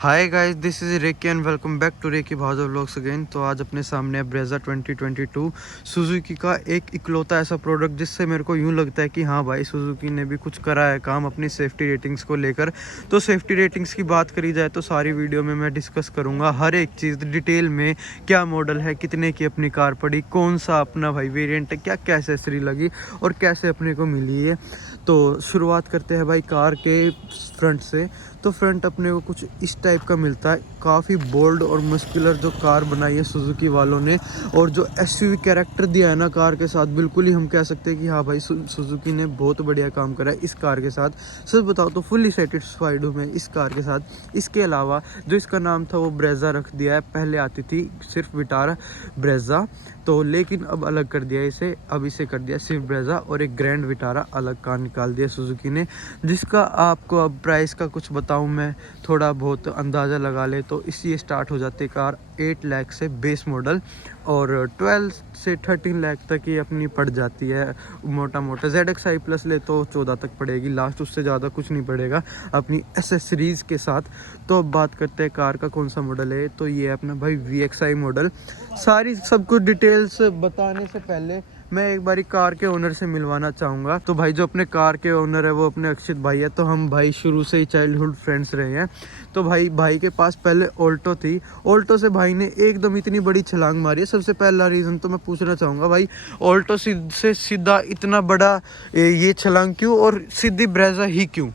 Hi guys, this is रेकी and welcome back to रेकी भाजो व्लॉग्स अगेन। तो आज अपने सामने है ब्रेजा 2022 सुजुकी का एक इकलौता ऐसा प्रोडक्ट जिससे मेरे को यूँ लगता है कि हाँ भाई, सुजुकी ने भी कुछ करा है काम अपनी सेफ्टी रेटिंग्स को लेकर। तो सेफ्टी रेटिंग्स की बात करी जाए तो सारी वीडियो में मैं डिस्कस करूँगा हर एक चीज़ डिटेल में। क्या मॉडल है, कितने की अपनी कार पड़ी, कौन सा अपना भाई वेरिएंट है, क्या क्या एक्सेसरी लगी और कैसे अपने को मिली है। तो शुरुआत करते हैं भाई कार के फ्रंट से। तो फ्रंट अपने को कुछ इस टाइप का मिलता है, काफ़ी बोल्ड और मस्कुलर जो कार बनाई है सुजुकी वालों ने, और जो एसयूवी कैरेक्टर दिया है ना कार के साथ, बिल्कुल ही हम कह सकते हैं कि हाँ भाई सुजुकी ने बहुत बढ़िया काम करा है इस कार के साथ। सच बताओ तो फुल्ली सेटिस्फाइड हूँ मैं इस कार के साथ। इसके अलावा जो इसका नाम था वो ब्रेजा रख दिया है, पहले आती थी सिर्फ विटारा ब्रेजा, तो लेकिन अब अलग कर दिया इसे, अब इसे कर दिया सिर्फ ब्रेजा और एक ग्रैंड विटारा अलग कार निकाल दिया सुजुकी ने। जिसका आपको अब प्राइस का कुछ बताऊं मैं, थोड़ा बहुत अंदाज़ा लगा ले तो इसी स्टार्ट हो जाती कार 8 लाख से बेस मॉडल, और 12 से 13 लाख तक ही अपनी पड़ जाती है मोटा मोटा। ZXi प्लस ले तो 14 तक पड़ेगी लास्ट, उससे ज़्यादा कुछ नहीं पड़ेगा अपनी एसेसरीज़ के साथ। तो अब बात करते हैं कार का कौन सा मॉडल है। तो ये है अपना भाई VXi मॉडल। सारी सब कुछ डिटेल्स बताने से पहले मैं एक बारी कार के ओनर से मिलवाना चाहूँगा। तो भाई जो अपने कार के ओनर है वो अपने अक्षित भाई है, तो हम भाई शुरू से ही चाइल्डहुड फ्रेंड्स रहे हैं। तो भाई के पास पहले ऑल्टो थी, ऑल्टो से भाई ने एकदम इतनी बड़ी छलांग मारी है। सबसे पहला रीज़न तो मैं पूछना चाहूँगा भाई, ऑल्टो से सीधा इतना बड़ा ये छलांग क्यों, और सीधी ब्रेजा ही क्यों?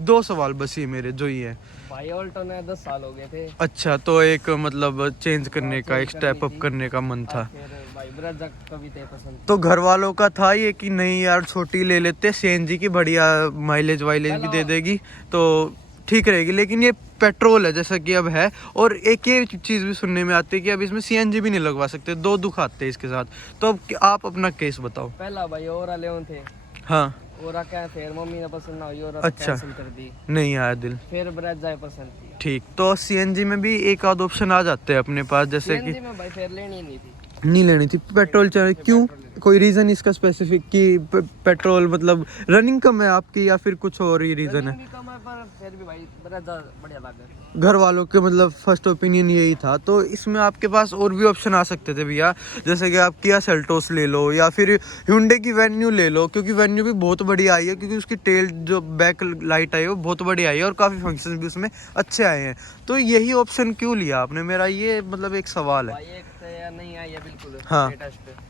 दो सवाल बस ये मेरे जो ये है भाई। ऑल्टो ने 10 साल हो गए थे। अच्छा, तो एक मतलब चेंज करने का, एक स्टेप अप करने का मन था। फिर भाई ब्रेजा कभी थे पसंद। तो घर वालों का था ये कि नहीं यार छोटी ले लेते, CNG की बढ़िया माइलेज वाइलेज भी दे देगी तो ठीक रहेगी, लेकिन ये पेट्रोल है जैसा कि अब है। और एक ये चीज़ भी सुनने में आती है कि अब इसमें CNG भी नहीं लगवा सकते, दो दुख आते हैं इसके साथ। तो अब आप अपना केस बताओ। पहला भाई ओरा लेवन थे। हाँ, ओरा क्या, फिर मम्मी ने पसंद ना हुई, ओरा अच्छा, कैंसिल कर दी। नहीं आया दिल। फिर ब्रेजा पसंद थी। ठीक, तो CNG में भी एक आध ऑप्शन आ जाते हैं अपने पास, जैसे कि सीएनजी में भाई फिर लेनी नहीं थी, नहीं लेनी थी पेट्रोल। चाहिए क्यों, कोई रीज़न इसका स्पेसिफिक कि पेट्रोल मतलब रनिंग कम है आपकी, या फिर कुछ और ही रीज़न है? भी कम है पर फिर भी भाई ब्रेजा बढ़िया लगा। घर वालों के मतलब फर्स्ट ओपिनियन यही था। तो इसमें आपके पास और भी ऑप्शन आ सकते थे भैया, जैसे कि आप किया सेल्टोस ले लो या फिर hyundai की वेन्यू ले लो, क्योंकि वेन्यू भी बहुत बड़ी आई है, क्योंकि उसकी टेल जो बैक लाइट आई है वो बहुत बड़ी आई है और काफ़ी फंक्शन भी उसमें अच्छे आए हैं। तो यही ऑप्शन क्यों लिया आपने, मेरा ये मतलब एक सवाल है। भाई एक से या नहीं आई है बिल्कुल। हाँ, स्टेटस पे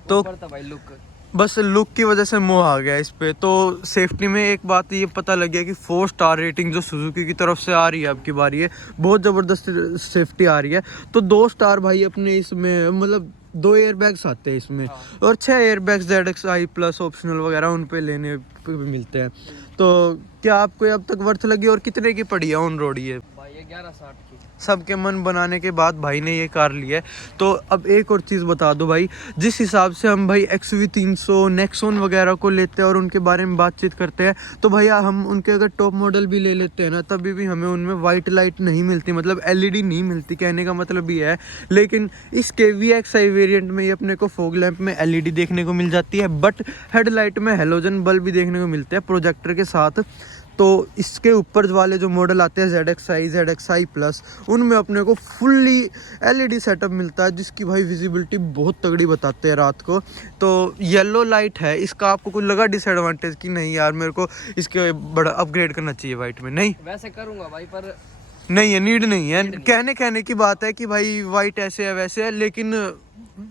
तो ऊपर था भाई लुक। बस लुक की वजह से मोह आ गया इस पे। तो सेफ्टी में एक बात ये पता लग गया कि 4 स्टार रेटिंग जो सुजुकी की तरफ से आ रही है अब की बारी है, बहुत ज़बरदस्त सेफ्टी आ रही है। तो 2 स्टार भाई अपने इसमें मतलब 2 एयरबैग्स आते हैं इसमें, और 6 एयरबैग्स ZXi प्लस ऑप्शनल वगैरह उन पे लेने पे भी मिलते हैं। तो क्या आपको अब तक वर्थ लगी, और कितने की पड़ी है ऑन रोड ये? भाई ये 1160 की। सबके मन बनाने के बाद भाई ने ये कार ली है। तो अब एक और चीज़ बता दो भाई, जिस हिसाब से हम भाई XV300 नेक्सॉन वगैरह को लेते हैं और उनके बारे में बातचीत करते हैं, तो भैया हम उनके अगर टॉप मॉडल भी ले लेते हैं ना, तभी भी हमें उनमें वाइट लाइट नहीं मिलती, मतलब LED नहीं मिलती, कहने का मतलब ये है। लेकिन इसके VXi वेरिएंट में ये अपने को फॉग लैंप में LED देखने को मिल जाती है, बट हेडलाइट में हेलोजन बल्ब भी देखने को मिलते हैं प्रोजेक्टर के साथ। तो इसके ऊपर वाले जो मॉडल आते हैं ZXi प्लस, उनमें अपने को फुल्ली LED सेटअप मिलता है, जिसकी भाई विजिबिलिटी बहुत तगड़ी बताते हैं रात को। तो येलो लाइट है इसका, आपको कुछ लगा डिसएडवांटेज कि नहीं यार मेरे को इसके बड़ा अपग्रेड करना चाहिए वाइट में? नहीं, वैसे करूंगा भाई पर नहीं है, नीड नहीं है। कहने की बात है कि भाई वाइट ऐसे है वैसे है, लेकिन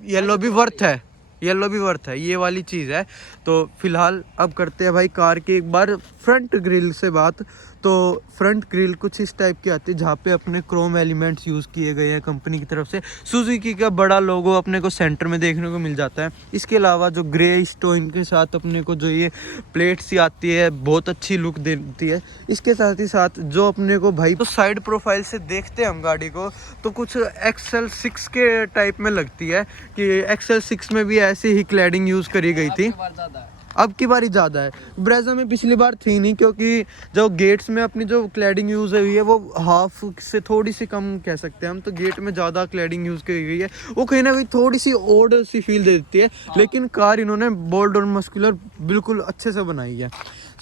येलो भी वर्थ है, येलो भी वर्थ है, ये वाली चीज़ है। तो फिलहाल अब करते हैं भाई कार की एक बार फ्रंट ग्रिल से बात। तो फ्रंट ग्रिल कुछ इस टाइप की आती है, जहाँ पे अपने क्रोम एलिमेंट्स यूज़ किए गए हैं कंपनी की तरफ से। सुजुकी का बड़ा लोगो अपने को सेंटर में देखने को मिल जाता है। इसके अलावा जो ग्रे स्टोन के साथ अपने को जो ये प्लेट सी आती है, बहुत अच्छी लुक देती है। इसके साथ ही साथ जो अपने को भाई तो साइड प्रोफाइल से देखते हैं हम गाड़ी को, तो कुछ XL6 के टाइप में लगती है कि XL6 में भी ऐसी ही क्लैडिंग यूज़ करी गई थी। अब की बारी ज़्यादा है, ब्रेजा में पिछली बार थी नहीं, क्योंकि जो गेट्स में अपनी जो क्लैडिंग यूज़ हुई है वो हाफ से थोड़ी सी कम कह सकते हैं हम। तो गेट में ज़्यादा क्लैडिंग यूज़ की गई है, वो कहीं ना कहीं थोड़ी सी ओड सी फील दे देती है। लेकिन कार इन्होंने बोल्ड और मस्कुलर बिल्कुल अच्छे से बनाई है।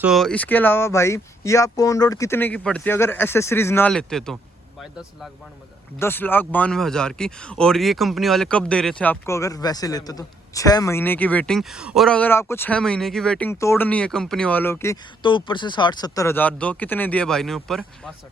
सो इसके अलावा भाई ये आपको ऑन रोड कितने की पड़ती है अगर एसेसरीज ना लेते तो? भाई 10,92,000। 10,92,000 की। और ये कंपनी वाले कब दे रहे थे आपको अगर वैसे लेते तो? 6 महीने की वेटिंग। और अगर आपको 6 महीने की वेटिंग तोड़नी है कंपनी वालों की तो ऊपर से 60-70 हज़ार दो। कितने दिए भाई ने ऊपर? 62।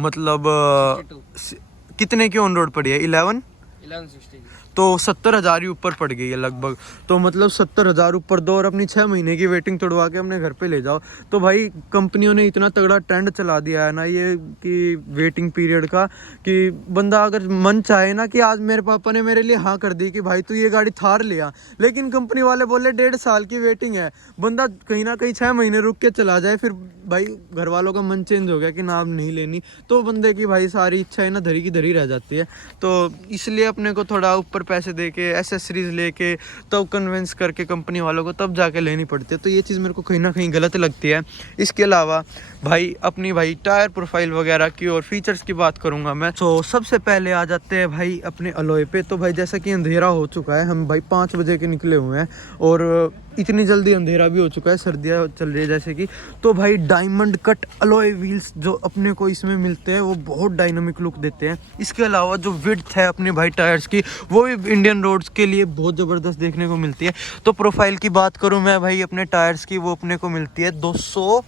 मतलब 62। कितने की ऑन रोड पड़ी है? 1160 की। तो 70 हज़ार ही ऊपर पड़ गई है लगभग। तो मतलब 70 हज़ार ऊपर दो और अपनी 6 महीने की वेटिंग तोड़वा के अपने घर पे ले जाओ। तो भाई कंपनियों ने इतना तगड़ा ट्रेंड चला दिया है ना ये कि वेटिंग पीरियड का, कि बंदा अगर मन चाहे ना कि आज मेरे पापा ने मेरे लिए हाँ कर दी कि भाई तू ये गाड़ी थार लिया, लेकिन कंपनी वाले बोले 1.5 साल की वेटिंग है, बंदा कहीं ना कहीं 6 महीने रुक के चला जाए, फिर भाई घर वालों का मन चेंज हो गया कि ना अब नहीं लेनी, तो बंदे की भाई सारी इच्छाएं ना धरी की धरी रह जाती है। तो इसलिए अपने को थोड़ा ऊपर पैसे दे के एसेसरीज लेके तब कन्विंस करके कंपनी वालों को तब जाके लेनी पड़ती है। तो ये चीज़ मेरे को कहीं ना कहीं गलत लगती है। इसके अलावा भाई अपनी भाई टायर प्रोफाइल वगैरह की और फीचर्स की बात करूंगा मैं। तो सबसे पहले आ जाते हैं भाई अपने अलॉय पे। तो भाई जैसा कि अंधेरा हो चुका है, हम भाई 5 बजे के निकले हुए हैं और इतनी जल्दी अंधेरा भी हो चुका है, सर्दियाँ चल रही है जैसे कि। तो भाई डायमंड कट अलॉय व्हील्स जो अपने को इसमें मिलते हैं वो बहुत डायनामिक लुक देते हैं। इसके अलावा जो विड्थ है अपने भाई टायर्स की वो भी इंडियन रोड्स के लिए बहुत ज़बरदस्त देखने को मिलती है। तो प्रोफाइल की बात करूं मैं भाई अपने टायर्स की, वो अपने को मिलती है 200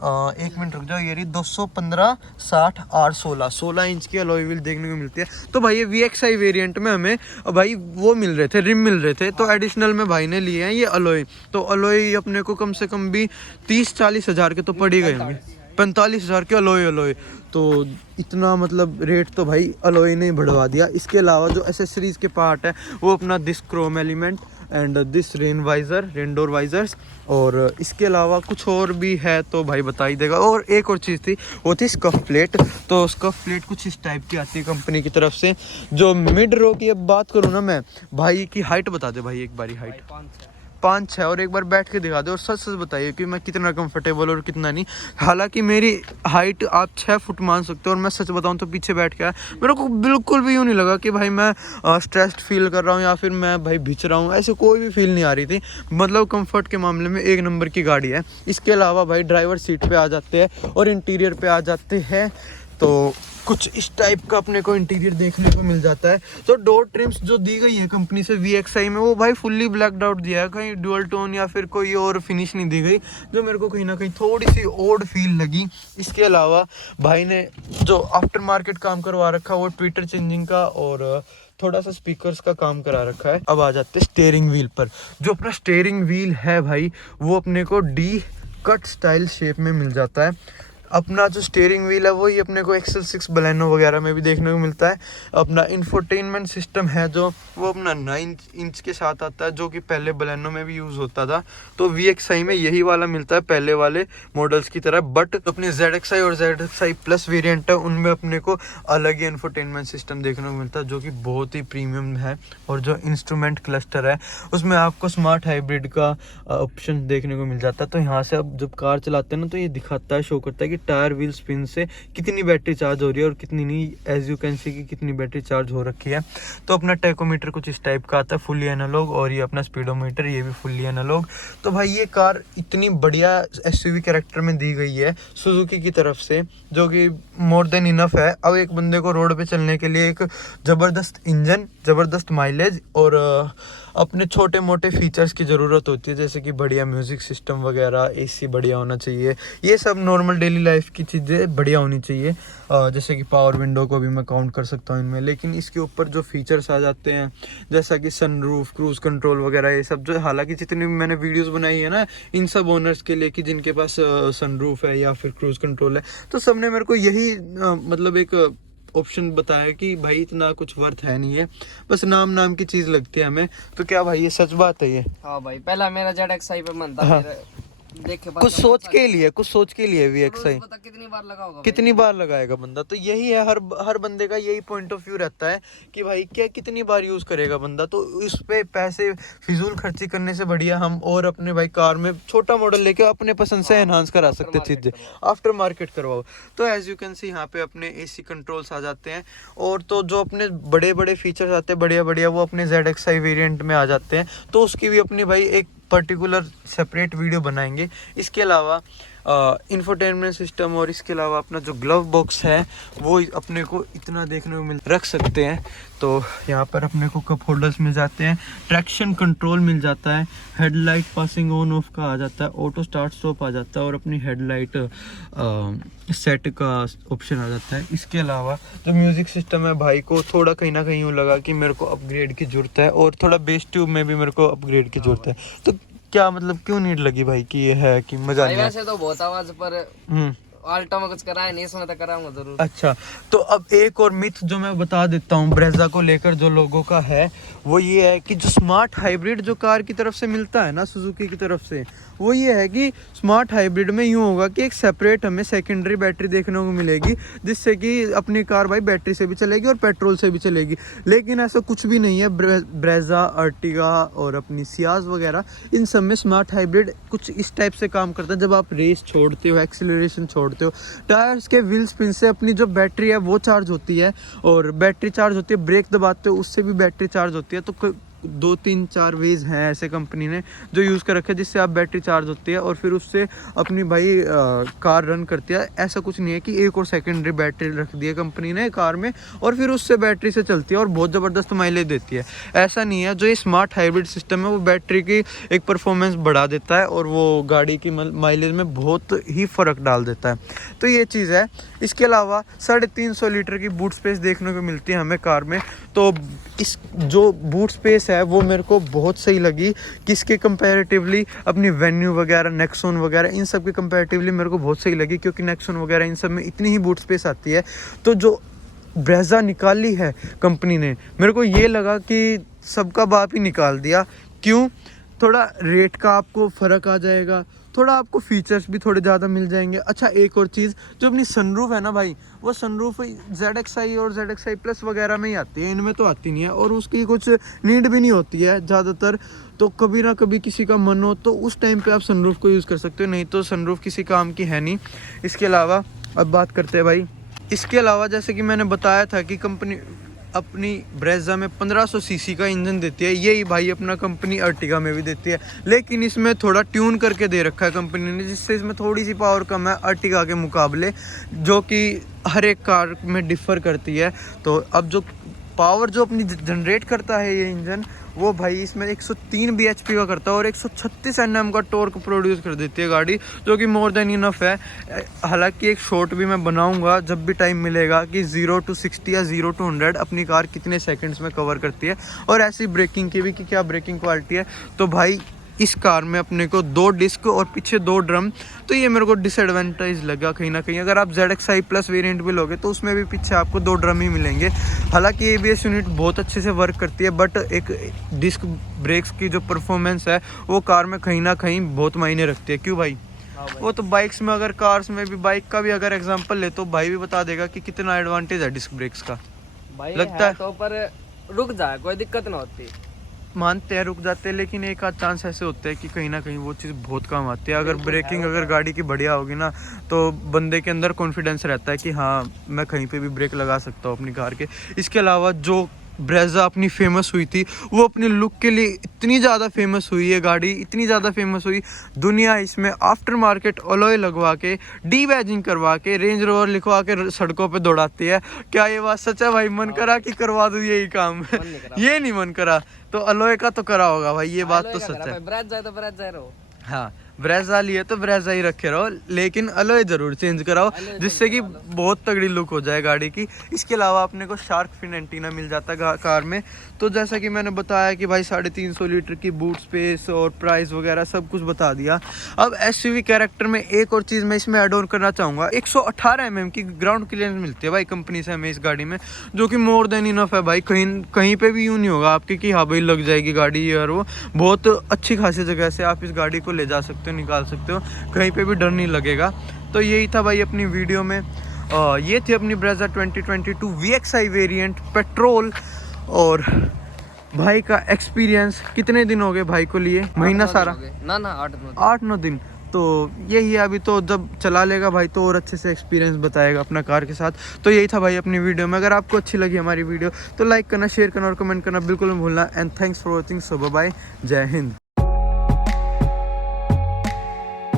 एक मिनट रुक जाओ, ये रही 215 60 R 16 इंच की अलॉय व्हील देखने को मिलती है। तो भाई ये VXI वेरिएंट में हमें भाई वो मिल रहे थे, रिम मिल रहे थे, तो एडिशनल में भाई ने लिए हैं ये अलॉय। तो अलॉय अपने को कम से कम भी 30-40 हज़ार के तो पड़ ही गए होंगे, 45 हज़ार के अलॉय। तो इतना मतलब रेट तो भाई अलॉय ने बढ़वा दिया। इसके अलावा जो एसेसरीज के पार्ट है वो अपना this Chrome element and this rain door visors, और इसके अलावा कुछ और भी है तो भाई बता ही देगा। और एक और चीज़ थी, वो थी स्कफ प्लेट। तो स्कफ प्लेट कुछ इस टाइप की आती है कंपनी की तरफ से। जो मिड रो की अब बात करूँ ना मैं, भाई की हाइट बता दे भाई एक बारी हाइट। 5-6 और एक बार बैठ के दिखा दो और सच सच बताइए कि मैं कितना कंफर्टेबल और कितना नहीं। हालांकि मेरी हाइट आप 6 फुट मान सकते हो और मैं सच बताऊं तो पीछे बैठ के मेरे को बिल्कुल भी यूँ नहीं लगा कि भाई मैं स्ट्रेस्ड फील कर रहा हूँ या फिर मैं भाई भिच रहा हूँ, ऐसे कोई भी फील नहीं आ रही थी। मतलब कंफर्ट के मामले में एक नंबर की गाड़ी है। इसके अलावा भाई ड्राइवर सीट पे आ जाते हैं और इंटीरियर पे आ जाते हैं तो कुछ इस टाइप का अपने को इंटीरियर देखने को मिल जाता है। तो डोर ट्रिम्स जो दी गई है कंपनी से VXI में वो भाई फुल्ली ब्लैक्ड आउट दिया है, कहीं डुअल टोन या फिर कोई और फिनिश नहीं दी गई, जो मेरे को कहीं ना कहीं थोड़ी सी ओड फील लगी। इसके अलावा भाई ने जो आफ्टर मार्केट काम करवा रखा वो ट्विटर चेंजिंग का और थोड़ा सा स्पीकर्स का काम करा रखा है। अब आ जाते हैं स्टीयरिंग व्हील पर। जो अपना स्टीयरिंग व्हील है भाई वो अपने को डी कट स्टाइल शेप में मिल जाता है। अपना जो स्टीयरिंग व्हील है वही अपने को एक्सेल 6 बलेनो वगैरह में भी देखने को मिलता है। अपना इंफोटेनमेंट सिस्टम है जो वो अपना 9 इंच के साथ आता है, जो कि पहले बलेनो में भी यूज़ होता था। तो VXI में यही वाला मिलता है पहले वाले मॉडल्स की तरह। बट अपने ZXI और ZXI प्लस वेरिएंट है उनमें अपने को अलग ही इंफोटेनमेंट सिस्टम देखने को मिलता है, जो कि बहुत ही प्रीमियम है। और जो इंस्ट्रूमेंट क्लस्टर है उसमें आपको स्मार्ट हाइब्रिड का ऑप्शन देखने को मिल जाता है। तो यहाँ से अब जब कार चलाते हैं ना तो ये दिखाता है, शो करता है कि टायर व्हील स्पिन से कितनी बैटरी चार्ज हो रही है और कितनी नहीं, एज यू कैन सी की कितनी बैटरी चार्ज हो रखी है। तो अपना टैकोमीटर कुछ इस टाइप का आता है, फुल्ली एनालॉग, और ये अपना स्पीडोमीटर ये भी फुल्ली एनालॉग। तो भाई ये कार इतनी बढ़िया SUV कैरेक्टर में दी गई है सुजुकी की तरफ से, जो कि मोर देन इनफ है। अब एक बंदे को रोड पे चलने के लिए एक ज़बरदस्त इंजन, ज़बरदस्त माइलेज और अपने छोटे मोटे फीचर्स की ज़रूरत होती है, जैसे कि बढ़िया म्यूज़िक सिस्टम वगैरह, AC बढ़िया होना चाहिए, ये सब नॉर्मल डेली लाइफ की चीज़ें बढ़िया होनी चाहिए। जैसे कि पावर विंडो को भी मैं काउंट कर सकता हूँ इनमें। लेकिन इसके ऊपर जो फीचर्स आ जाते हैं जैसा कि सनरूफ, क्रूज़ कंट्रोल वगैरह, ये सब जो हालांकि जितनी भी मैंने वीडियोस बनाई है ना इन सब ओनर्स के लिए कि जिनके पास सनरूफ है या फिर क्रूज़ कंट्रोल है, तो सबने मेरे को यही मतलब एक ऑप्शन बताया कि भाई इतना कुछ वर्थ है नहीं है, बस नाम की चीज़ लगती है हमें। तो क्या भाई ये सच बात है ये? हाँ भाई, पहला मेरा ZXI पे मन था, हाँ। फिर देखे कुछ सोच के लिए VXI पता कितनी बार लगा होगा कितनी बार लगाएगा बंदा। तो यही है, हर बंदे का यही पॉइंट ऑफ व्यू रहता है कि भाई क्या कितनी बार यूज़ करेगा बंदा। तो इस पे पैसे फिजूल खर्ची करने से बढ़िया हम और अपने भाई कार में छोटा मॉडल लेके अपने पसंद से एनहांस करा सकते चीज़ें, आफ्टर मार्केट करवाओ। तो एज यू कैन सी यहाँ पे अपने AC कंट्रोल्स आ जाते हैं, और तो जो अपने बड़े बड़े फीचर्स आते हैं बढ़िया वो अपने ZXI वेरिएंट में आ जाते हैं। तो उसकी भी अपनी भाई एक पर्टिकुलर सेपरेट वीडियो बनाएंगे। इसके अलावा इंफोटेनमेंट सिस्टम और इसके अलावा अपना जो ग्लव बॉक्स है वो अपने को इतना देखने को मिल रख सकते हैं। तो यहाँ पर अपने को कप होल्डर्स मिल जाते हैं, ट्रैक्शन कंट्रोल मिल जाता है, हेडलाइट पासिंग ऑन ऑफ का आ जाता है, ऑटो स्टार्ट स्टॉप आ जाता है और अपनी हेडलाइट सेट का ऑप्शन आ जाता है। इसके अलावा जो म्यूज़िक सिस्टम है भाई को थोड़ा कहीं ना कहीं यूँ लगा कि मेरे को अपग्रेड की ज़रूरत है और थोड़ा बेस ट्यूब में भी मेरे को अपग्रेड की ज़रूरत है। तो क्या मतलब क्यों नीड लगी भाई कि ये है कि मज़ा नहीं आया? वैसे तो बहुत आवाज पर आल्टो में कुछ कराया नहीं, इसमें तो कराऊंगा जरूर। अच्छा, तो अब एक और मिथ जो मैं बता देता हूँ ब्रेजा को लेकर जो लोगों का है वो ये है कि जो स्मार्ट हाइब्रिड जो कार की तरफ से मिलता है ना सुजुकी की तरफ से, वो ये है कि स्मार्ट हाइब्रिड में यूँ होगा कि एक सेपरेट हमें सेकेंडरी बैटरी देखने को मिलेगी जिससे कि अपनी कार भाई बैटरी से भी चलेगी और पेट्रोल से भी चलेगी। लेकिन ऐसा कुछ भी नहीं है। ब्रेजा, अर्टिगा और अपनी सियाज वगैरह इन सब में स्मार्ट हाइब्रिड कुछ इस टाइप से काम करता है। जब आप रेस छोड़ते हो, एक्सीलरेशन छोड़ते हो, टायर्स के व्हील स्पिन से अपनी जो बैटरी है वो चार्ज होती है और बैटरी चार्ज होती है, ब्रेक दबाते हो उससे भी बैटरी चार्ज होती है। तो 2 3 4 वेज हैं ऐसे कंपनी ने जो यूज़ कर रखे हैं जिससे आप बैटरी चार्ज होती है और फिर उससे अपनी भाई कार रन करती है। ऐसा कुछ नहीं है कि एक और सेकेंडरी बैटरी रख दी है कंपनी ने कार में और फिर उससे बैटरी से चलती है और बहुत ज़बरदस्त माइलेज देती है, ऐसा नहीं है। जो ये स्मार्ट हाइब्रिड सिस्टम है वो बैटरी की एक परफॉर्मेंस बढ़ा देता है और वो गाड़ी की माइलेज में बहुत ही फ़र्क डाल देता है। तो ये चीज़ है। इसके अलावा 350 लीटर की बूट स्पेस देखने को मिलती है हमें कार में। तो इस जो बूट स्पेस है वो मेरे को बहुत सही लगी किसके कंपैरेटिवली, अपनी वेन्यू वगैरह, नेक्सॉन वगैरह इन सब के कंपैरेटिवली मेरे को बहुत सही लगी क्योंकि नेक्सॉन वगैरह इन सब में इतनी ही बूट स्पेस आती है। तो जो ब्रेजा निकाली है कंपनी ने, मेरे को ये लगा कि सबका बाप ही निकाल दिया। क्यों? थोड़ा रेट का आपको फ़र्क आ जाएगा, थोड़ा आपको फीचर्स भी थोड़े ज़्यादा मिल जाएंगे। अच्छा, एक और चीज़, जो अपनी सनरूफ है ना भाई, वो सनरूफ ZXi और ZXi प्लस वगैरह में ही आती है, इनमें तो आती नहीं है और उसकी कुछ नीड भी नहीं होती है ज़्यादातर। तो कभी ना कभी किसी का मन हो तो उस टाइम पे आप सनरूफ को यूज़ कर सकते हो, नहीं तो सनरूफ किसी काम की है नहीं। इसके अलावा अब बात करते हैं भाई, इसके अलावा जैसे कि मैंने बताया था कि कंपनी अपनी ब्रेजा में 1500 सीसी का इंजन देती है, यही भाई अपना कंपनी अर्टिगा में भी देती है, लेकिन इसमें थोड़ा ट्यून करके दे रखा है कंपनी ने जिससे इसमें थोड़ी सी पावर कम है अर्टिगा के मुकाबले, जो कि हर एक कार में डिफ़र करती है। तो अब जो पावर जो अपनी जनरेट करता है ये इंजन, वो भाई इसमें 103 bhp का करता है और 136 Nm का टॉर्क प्रोड्यूस कर देती है गाड़ी, जो कि मोर देन इनफ है। हालांकि एक शॉट भी मैं बनाऊंगा जब भी टाइम मिलेगा कि 0 to 60 या 0 to 100 अपनी कार कितने सेकंड्स में कवर करती है, और ऐसी ब्रेकिंग की भी कि क्या ब्रेकिंग क्वालिटी है। तो भाई इस कार में अपने को 2 डिस्क और पीछे 2 ड्रम, तो ये मेरे को डिसएडवांटेज लगा कहीं ना कहीं। अगर आप ZXi प्लस वेरिएंट भी लोगे तो उसमें भी पीछे आपको 2 ड्रम ही मिलेंगे। हालांकि ABS यूनिट बहुत अच्छे से वर्क करती है, बट एक डिस्क ब्रेक्स की जो परफॉर्मेंस है वो कार में कहीं ना कहीं बहुत मायने रखती है। क्यों भाई? वो तो बाइक्स में, अगर कार्स में भी, बाइक का भी अगर एग्जांपल ले तो भाई भी बता देगा कि कितना एडवांटेज है डिस्क ब्रेक्स का। भाई लगता है तो पर रुक जाए, कोई दिक्कत ना होती, मानते हैं रुक जाते हैं, लेकिन एक आध चांस ऐसे होते हैं कि कहीं ना कहीं वो चीज़ बहुत काम आती है। अगर ब्रेकिंग अगर गाड़ी की बढ़िया होगी ना तो बंदे के अंदर कॉन्फिडेंस रहता है कि हाँ मैं कहीं पे भी ब्रेक लगा सकता हूँ अपनी कार के। इसके अलावा जो ब्रेजा अपनी फेमस हुई थी वो अपने लुक के लिए इतनी ज़्यादा फेमस हुई है गाड़ी, इतनी ज़्यादा फेमस हुई, दुनिया इसमें आफ्टर मार्केट अलॉय लगवा के, डी बैजिंग करवा के, रेंज रोवर लिखवा के सड़कों पे दौड़ाती है। क्या ये बात सच है भाई? मन करा कि करवा दूँ यही काम? ये नहीं मन करा तो अलॉय का तो करा होगा भाई, ये बात तो सच है। ब्रेज जाए तो ब्रेज जाए रहो। हाँ, ब्रेजा लिए तो ब्रेजा ही रखे रहो, लेकिन अलॉय जरूर चेंज कराओ जिससे कि बहुत तगड़ी लुक हो जाए गाड़ी की। इसके अलावा अपने को शार्क फिन एंटीना मिल जाता है कार में। तो जैसा कि मैंने बताया कि भाई 350 लीटर की बूट स्पेस और प्राइस वगैरह सब कुछ बता दिया। अब SUV कैरेक्टर में एक और चीज़ मैं इसमें ऐड ऑन करना चाहूँगा, 118 mm की ग्राउंड क्लियरेंस मिलती है भाई कंपनी से हमें इस गाड़ी में, जो कि मोर देन इनफ है भाई। कहीं पे भी यूँ नहीं होगा आपके कि हाँ भाई लग जाएगी गाड़ी, और वो बहुत अच्छी खासी जगह से आप इस गाड़ी को ले जा सकते हो, निकाल सकते हो, कहीं पे भी डर नहीं लगेगा। तो यही था भाई अपनी वीडियो में। ये थी अपनी ब्रेजा 2022 VXi वेरिएंट पेट्रोल, और भाई का एक्सपीरियंस। कितने दिन हो गए भाई को लिए? महीना सारा? ना 8-9 दिन। तो यही है, अभी तो जब चला लेगा भाई तो और अच्छे से एक्सपीरियंस बताएगा अपना कार के साथ। तो यही था भाई अपनी वीडियो में। अगर आपको अच्छी लगी हमारी वीडियो तो लाइक करना, शेयर करना और कमेंट करना बिल्कुल मत भूलना। And thanks for watching. So bye, जय हिंद।